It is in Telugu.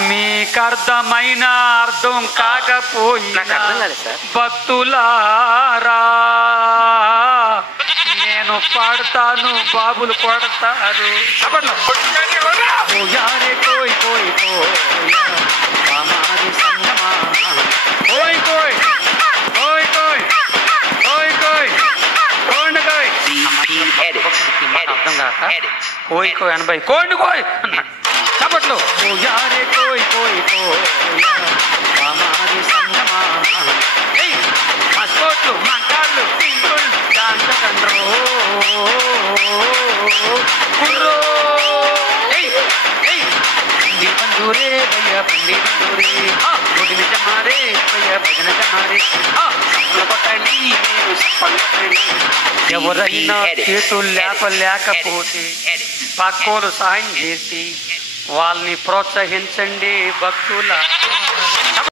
మీకర్థమైన అర్థం కాకపోయినా భక్తులారా నేను పాడతాను, బాబులు కొడతారు. యారే కోయ్ కోయ్ కోయ్ హమారీ సంగమా కోయ్ కోయ్ కోయ్ కోయ్ కోయ్ కోయ్ కోండ్ కోయ్. అర్థం కాక కోయ్ కోయ్ అనబై కోండ్ కోయ్ అన్నాడు. చప్పట్లు. యారే కోయ్ కోయ్ కోయ్ హమారీ సంగమా. మస్కోట్లు మంకాళ్ళు పింకుళ్ళు దాంట్లో కుర్రో బందూరే భయ్యా బండి బందూరే గుడి మీద మారే భయ్యా భజన మారే కొట్టండి నేను చెప్పండి. ఎవరైనా చేతులు లేకపోతే పక్కోలు సాయం చేసి వాళ్ళని ప్రోత్సహించండి భక్తుల.